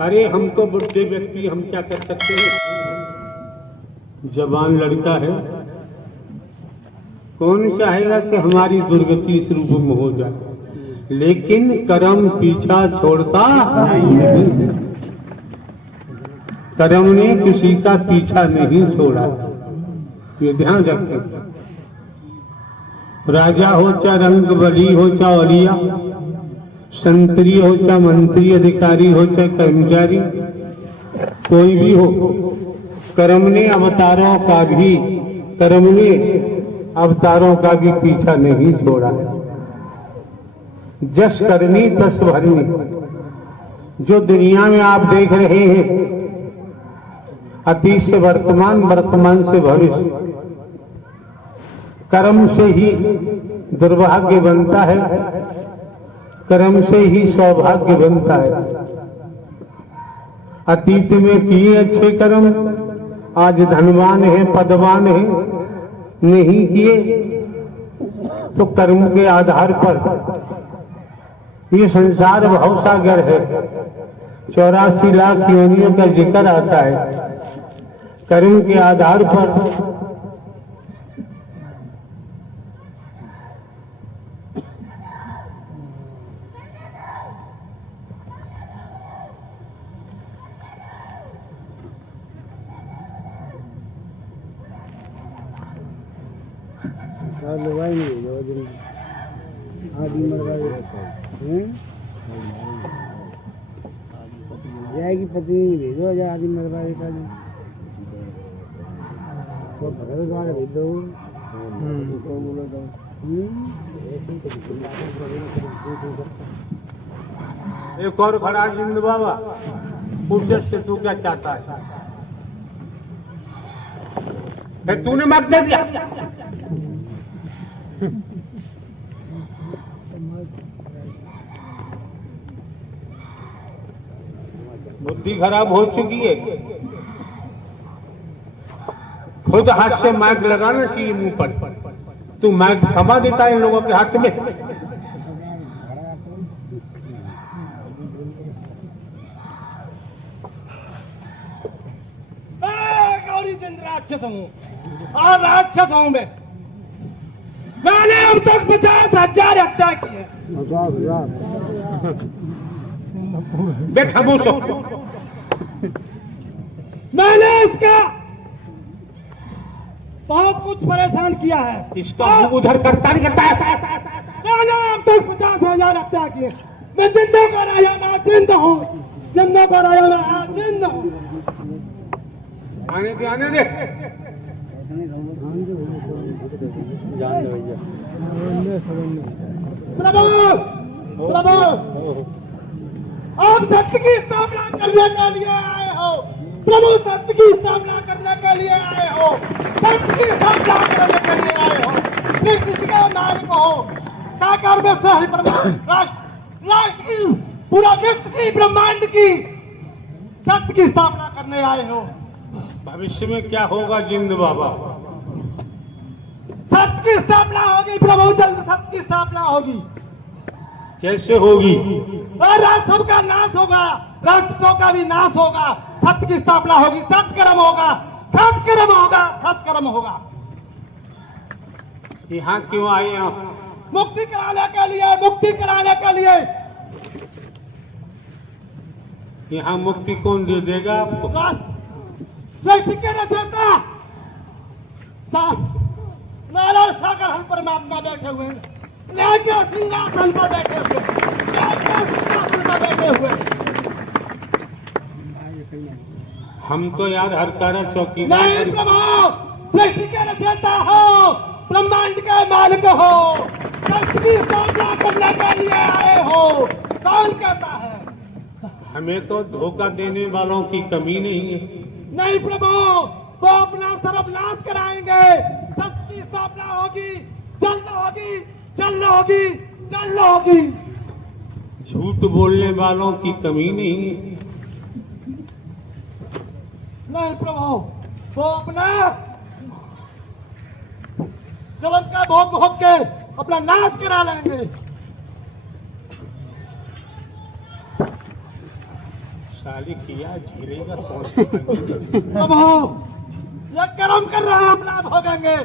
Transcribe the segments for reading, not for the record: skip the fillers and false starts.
अरे हम तो बुढ़े व्यक्ति, हम क्या कर सकते हैं? जवान लड़का है, कौन चाहेगा कि हमारी दुर्गति इस रूप में हो जाए? लेकिन कर्म पीछा छोड़ता नहीं। कर्म ने किसी का पीछा नहीं छोड़ा, ये ध्यान रखें। राजा हो चाहे रंग बली हो चाहे औलिया, संतरी हो चाहे मंत्री, अधिकारी हो चाहे कर्मचारी, कोई भी हो, कर्म ने अवतारों का भी पीछा नहीं छोड़ा। जस करनी तस भरनी। जो दुनिया में आप देख रहे हैं, अतीत से वर्तमान, वर्तमान से भविष्य, कर्म से ही दुर्भाग्य बनता है, कर्म से ही सौभाग्य बनता है। अतीत में किए अच्छे कर्म, आज धनवान है, पदवान है। नहीं किए तो कर्म के आधार पर ये संसार भवसागर है। 84 लाख योनियों का जिक्र आता है। कर्म के आधार पर जाएगी पत्नी भेजो, आदि मरवाए का तो भगत द्वारा भेज दो। एक और खड़ा जिंद बाबा पूछे से तू क्या चाहता है? फिर तूने मत दे दिया। बुद्धि खराब हो चुकी है। खुद हाथ से माइक लगाना चाहिए मुंह पर। तू माइक थमा देता है इन लोगों के हाथ में। गौरी चंद राक्षस हूँ और राक्षस हूँ मैं। मैंने अब तक 50,000 हत्या की है। 50,000 खामोश हो। मैंने इसका बहुत कुछ परेशान किया है। इसका मुंह उधर करता नहीं करता है। मैंने अब तक 50,000 हत्या की है। मैं जिंदा कर आया, मैं जिंदा हूँ। जिंदा कर आया, मैं जिंदा हूँ। आने दे, आने दे। प्रभु, प्रभु, आप सत्य की स्थापना करने के लिए आए हो। प्रभु, सत्य की स्थापना करने के लिए आए हो। सत्य की स्थापना करने के लिए आए हो। फिर किसके नायक हो? साकार में से राष्ट्र की, पूरा विश्व की, ब्रह्मांड की सत्य की स्थापना करने आए हो। भविष्य में क्या होगा जिंद बाबा? सत्य की स्थापना होगी प्रभु, जल्द सत्य की स्थापना होगी। कैसे होगी? और राष्ट्रों का नाश होगा, राक्षसों का भी नाश होगा। सत्य की स्थापना होगी, सत्कर्म होगा, सत्कर्म होगा, सत्कर्म होगा। यहाँ क्यों आए आप? मुक्ति कराने के लिए, मुक्ति कराने के लिए। यहाँ मुक्ति कौन दे देगा आपको? सृष्टि के रचयिता नारायण सागर हम परमात्मा बैठे हुए हैं। न्याय के सिंहासन पर बैठे हुए, न्याय के सिंहासन पर बैठे हुए। हम तो यार हरकारा चौकी नहीं प्रभु, सृष्टि के रचयिता हो, ब्रह्मांड के मालिक हो, सृष्टि की स्थापना करने के लिए आए हो। कौन कहता है? हमें तो धोखा देने वालों की कमी नहीं है। नहीं प्रभु, वो अपना सर्वनाश कराएंगे। सत्य की स्थापना होगी, जल्द होगी, जल्द होगी, जल्द होगी। झूठ बोलने वालों की कमी नहीं है। नहीं प्रभु, वो अपना जलन का भोग भोग के अपना नाश करा लेंगे। साली किया झेलेगा कौन? प्रभु ये कर्म कर रहे हैं, हम लाभ भोगेंगे।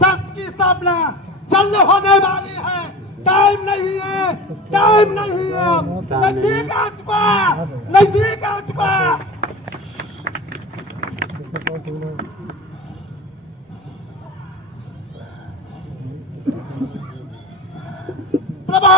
सत्य की स्थापना जल्द होने वाली है, टाइम नहीं है, टाइम नहीं है। नजदीक आ चुका, नजदीक आ चुका। प्रभु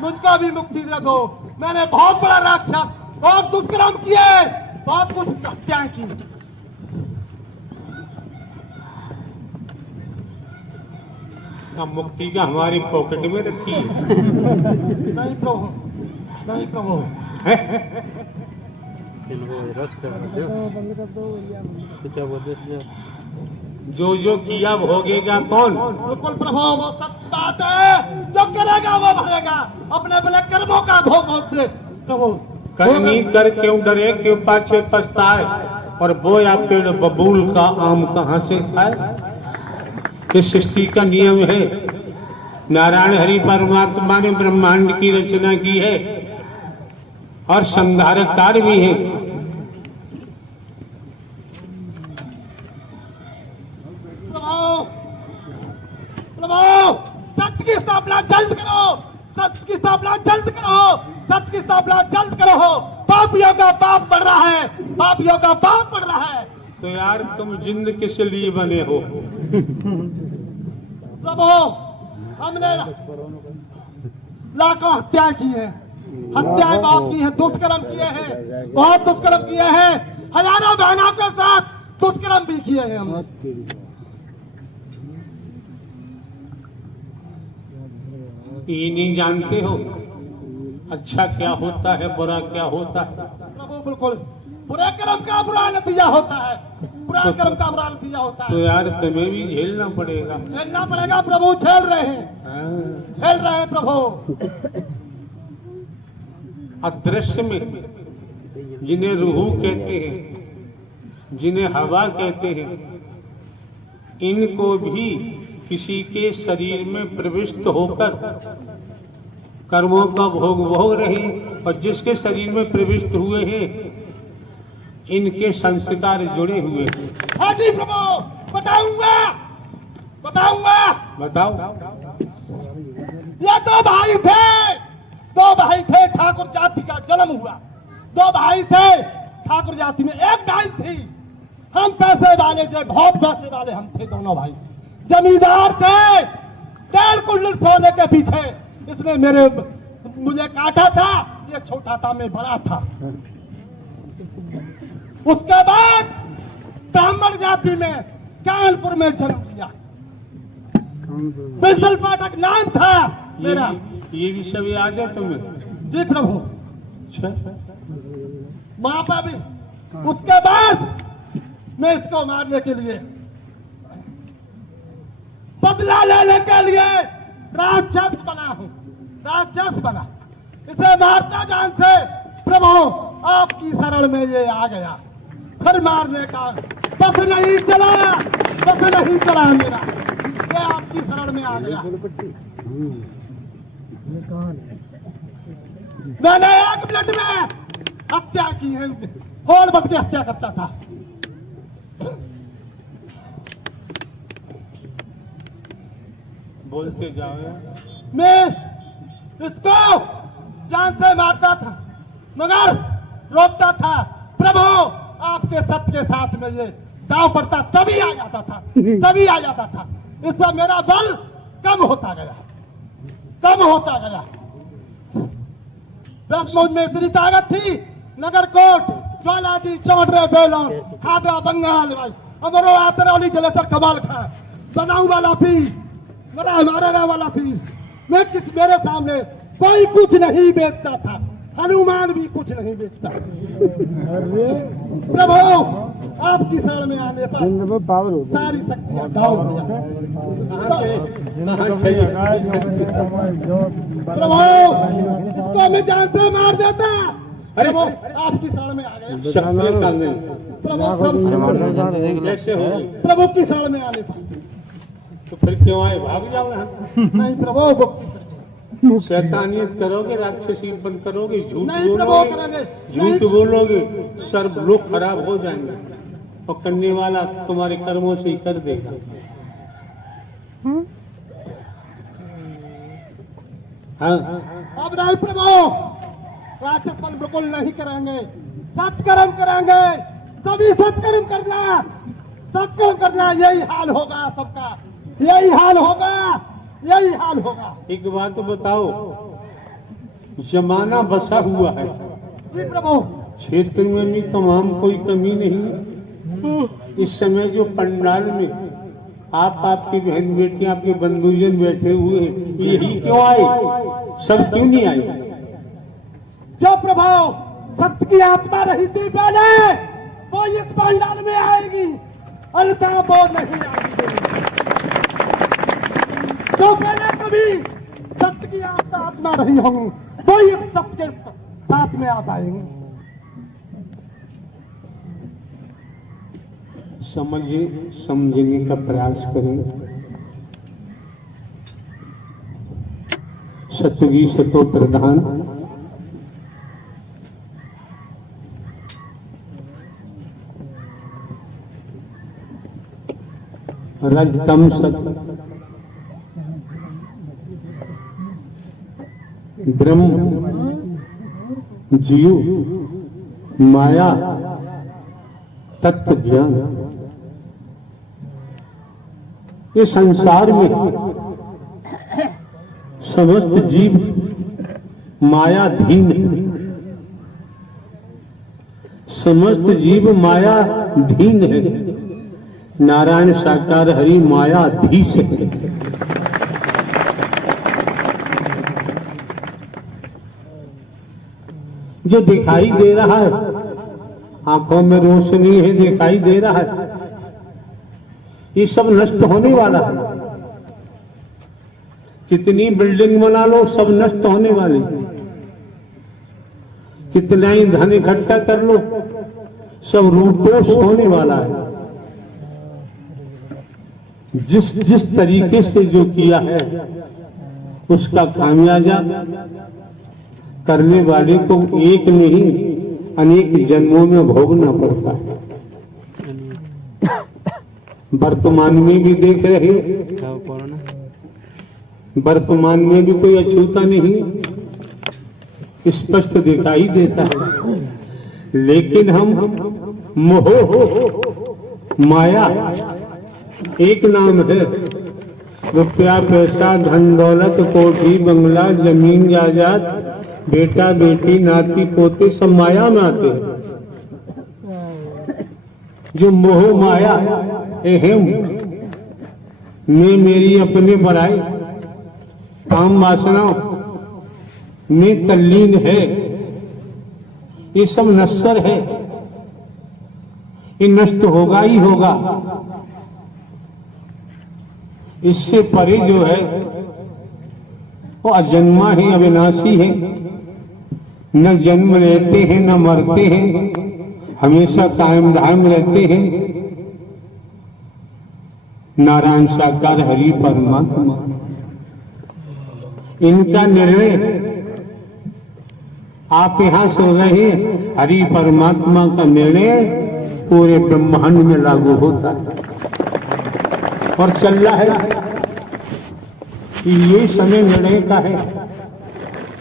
मुझको भी मुक्ति दे दो। मैंने बहुत बड़ा राक्षस, बहुत दुष्कर्म किए, बहुत कुछ हत्याएं की। अब मुक्ति का हमारी पॉकेट में रखी है। नहीं प्रभु, नहीं प्रभु। जो जो किया भोगेगा कौन? बिल्कुल प्रभु, वो सत्य बात है। जो करेगा वो भरेगा, अपने अपने कर्मों का भोग दे प्रभु। करनी कर क्यों डरे, क्यों पाछे पछताए, और बोया पेड़ बबूल का आम कहाँ से खाए? इस सृष्टि का नियम है। नारायण हरि परमात्मा ने ब्रह्मांड की रचना की है और संधारककार भी है। प्रभु सत्य की स्थापना जल्द करो, सत्य की स्थापना जल्द करो, सत्य की स्थापना जल्द करो। पापियों का पाप बढ़ रहा है, पापियों का पाप बढ़ रहा है। तो यार तुम जिंद किस लिए बने हो? प्रभु हमने लाखों हत्याएं की है, हत्याएं बहुत की है, दुष्कर्म किए हैं, बहुत दुष्कर्म किए हैं। हजारों बहनों के साथ दुष्कर्म भी किए हैं हम। ये नहीं जानते हो अच्छा क्या होता है, बुरा क्या होता है? प्रभु बिल्कुल, बुरे कर्म का बुरा नतीजा होता है, बुरा कर्म का बुरा नतीजा होता तो है। यार तुम्हें भी झेलना पड़ेगा। झेलना पड़ेगा प्रभु, झेल रहे हैं, हाँ। झेल रहे हैं प्रभु। अदृश्य में जिन्हें रूह कहते हैं, जिन्हें हवा कहते हैं, इनको भी किसी के शरीर में प्रविष्ट होकर कर्मों का भोग भोग रहे हैं, और जिसके शरीर में प्रविष्ट हुए हैं इनके संस्कार जुड़े हुए हैं। हाँ जी प्रभु, बताऊंगा, बताऊंगा। बताओ। ये दो भाई थे, दो भाई थे, ठाकुर जाति का जन्म हुआ। दो भाई थे ठाकुर जाति में, एक बहन थी। हम पैसे वाले थे, बहुत पैसे वाले हम थे दोनों भाई। जमींदार थे, 1.5 कुंटल सोने के पीछे इसने मुझे काटा था। ये छोटा था, मैं बड़ा था। उसके बाद ब्राह्मण जाति में कानपुर में जन्म लिया। बिरजल पाठक नाम था मेरा। ये भी सब याद है तुम्हें? जी प्रभु। अच्छा। वहां पर भी उसके बाद मैं इसको मारने के लिए, बदला लेने के लिए राक्षस बना हूं, राक्षस बना। इसे मारता जान से प्रभु आपकी शरण में ये आ गया। फिर मारने का बस नहीं चला, बस नहीं चला मेरा, ये आपकी शरण में आ गया। मैंने 1 मिनट में हत्या की है, होड़ बद के हत्या करता था। बोलते जाओ यार। मैं इसको जान से मारता था, मगर रोकता था। प्रभु आपके सत्य के साथ में ये दांव पड़ता, तभी आ जाता था, तभी आ जाता था। इस पर मेरा बल कम होता गया, कम होता गया। बस मुझ में इतनी ताकत थी, नगरकोट, ज्वालाजी, चौधरी, बेलोर, खादरा, बंगाल, अमरो, आतरौली, जलेसर, कमाल खां, बनाऊ वाला पीर, मेरा मारने वाला पीर। मैं मेरे सामने कोई कुछ नहीं बेचता था, हनुमान भी कुछ नहीं बेचता। प्रभु आपकी शरण में आने पर सारी शक्तियां गाँव हो जाती। प्रभु इसको मैं जान से मार देता। प्रभु आपकी शरण में आ गया। प्रभु सब कैसे हो? प्रभु की शरण में आने पर। तो फिर क्यों आए? भाग जाओ यहाँ। नहीं प्रभु, शैतानियत करोगे, राक्षसीपन करोगे, झूठ नहीं प्रभु बोलोगे, करेंगे। झूठ बोलोगे, सर्व लोग खराब हो जाएंगे और करने वाला तुम्हारे कर्मों से ही कर देगा। हाँ, अब नहीं प्रभु, राक्षसपन बिल्कुल नहीं करेंगे, सत्कर्म करेंगे, सभी सत्कर्म करना, सत्कर्म करना, यही हाल होगा सबका, यही हाल होगा, यही हाल होगा। एक बात बताओ, जमाना बसा हुआ है, जी प्रभु। क्षेत्र में भी तमाम कोई कमी नहीं। इस समय जो पंडाल में आप, आपकी बहन बेटियां, आपके बंधुजन बैठे हुए हैं, यही क्यों आए? सब क्यों नहीं आए? जो प्रभु सत्य की आत्मा रही थी पहले, वो इस पंडाल में आएगी, अन्यथा वो नहीं आएगी। जो पहले कभी सत्य की आत्मा रही होंगी, वो इस सत्य के साथ में आ पाएंगी। समझने का प्रयास करें। सतगी सतो प्रधान, रजतम सत, ब्रह्म जीव माया तत्व ज्ञान। ये संसार में समस्त जीव मायाधीन है, समस्त जीव मायाधीन है। नारायण साकार हरि मायाधीश है। जो दिखाई दे रहा है, आंखों में रोशनी है, दिखाई दे रहा है, ये सब नष्ट होने वाला है। कितनी बिल्डिंग बना लो, सब नष्ट होने वाली। कितना ही धन इकट्ठा कर लो, सब रूपोश होने वाला है। जिस जिस तरीके से जो किया है, उसका खामियाजा करने वाले को एक नहीं अनेक जन्मों में भोगना पड़ता है। वर्तमान में भी देख रहे, वर्तमान में भी कोई अछूता नहीं, स्पष्ट दिखाई देता है। लेकिन हम मोह माया एक नाम है। रुपया पैसा धन दौलत कोठी बंगला जमीन जायदाद बेटा बेटी नाती पोते सब माया में आते हैं। जो मोह माया अहम में मेरी अपने बड़ाई काम वासनाओं में तल्लीन है, ये सब नश्वर है, ये नष्ट होगा ही होगा। इससे परे जो है वो अजन्मा है, अविनाशी है, न जन्म लेते हैं न मरते हैं, हमेशा कायम धाम रहते हैं। नारायण साकार हरि परमात्मा, इनका निर्णय आप यहां सुन रहे हैं। हरि परमात्मा का निर्णय पूरे ब्रह्मांड में लागू होता है और चल रहा है कि ये समय निर्णय का है,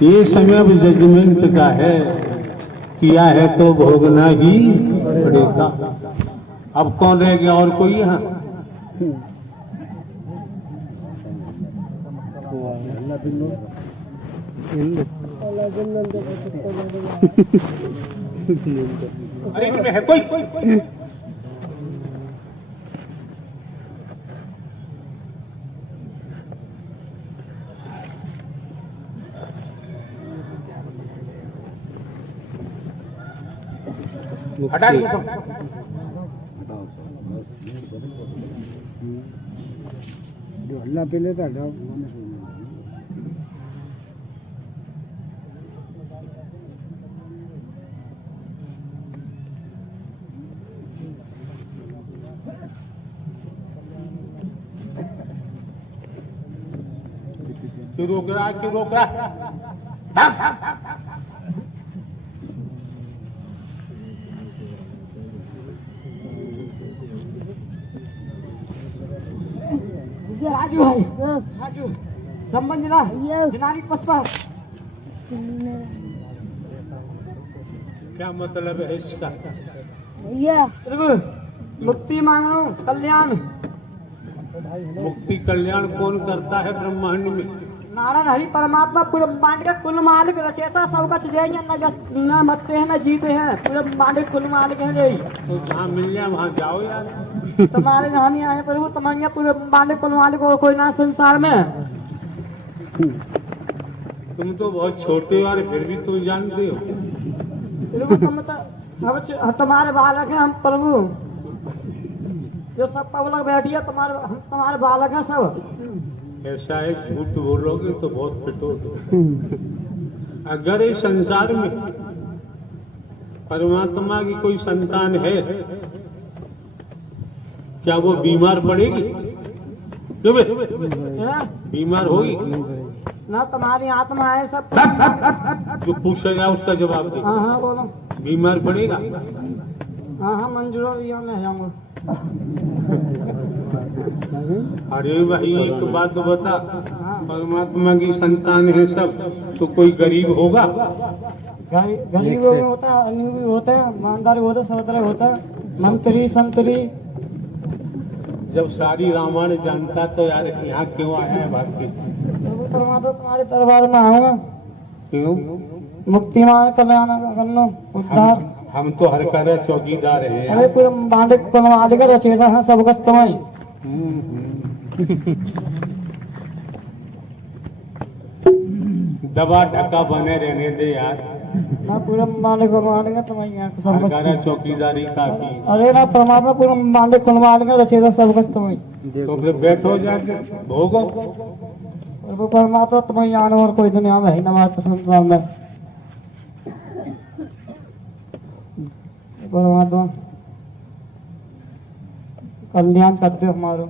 ये समय अब जजमेंट का है। किया है तो भोगना ही पड़ेगा। अब कौन रह गया और कोई यहाँ? अरे इनमें है कोई? हटा दो सब। जो हल्ला पहले था हटाओ। क्यों रोक रहा है, क्यों रोक रहा है? ये राजू है, राजू संबंजना जिनारी पुष्पा। क्या मतलब है इसका? प्रभु मुक्ति मांगो, कल्याण। मुक्ति कल्याण कौन करता है ब्रह्मांड में? नारायण हरि परमात्मा पूरे ब्रह्मांड का कुल मालिक रचयिता सबका जय न मरते हैं न जीते हैं, पूरे ब्रह्मांड के कुल मालिक है यही। तो जहाँ मिल जाए वहाँ जाओ यार। तुम्हारे यहाँ नहीं आए प्रभु, तुम्हारे पूरे ब्रह्मांड के कुल मालिक हो कोई ना संसार में। तुम तो बहुत छोटे हो और फिर भी तुम जानते हो। प्रभु तुम तो हम तुम्हारे बालक हैं, हम प्रभु जो सब पब्लिक बैठी है हम तुम्हारे बालक हैं सब। ऐसा है, झूठ बोलोगे तो बहुत पिटोगे। अगर इस संसार में परमात्मा की कोई संतान है, क्या वो बीमार पड़ेगी? क्यों बे? बीमार होगी ना? तुम्हारी आत्मा है सब। जो पूछेगा उसका जवाब दे। हाँ हाँ बोलो। बीमार पड़ेगा? हाँ हाँ मंजूर मैं जाऊंगा। अरे भाई एक बात बता, परमात्मा की संतान है सब, तो कोई गरीब होगा? गरीब भी होता है, अमीर भी होता है, ईमानदार भी होता है, सब तरह होता है, मंत्री संतरी। जब सारी रामायण जानता तो यार यहाँ क्यों आया है भारती? प्रभु परमात्मा तुम्हारे दरबार में आऊंगा। क्यों? मुक्ति मांग, कल्याण करनो, उद्धार। हम तो हर कार्य चौकीदार हैं। अरे पूरे मालिक मालिक रचयिता है सबका तुम्हारी। दबा ढका बने रहने दे यार। ना पूरा मालिक तुम्हारी यहाँ हर कार्य चौकीदारी काफी। अरे ना परमात्मा पूरा मालिक मालिक रचयिता सबका तुम्हारी। तो फिर बैठो जाके भोगो। प्रभु परमात्मा तुम्हारी आने और कोई दुनिया में है ना संसार में। परमात्मा कल्याण करते हमारो।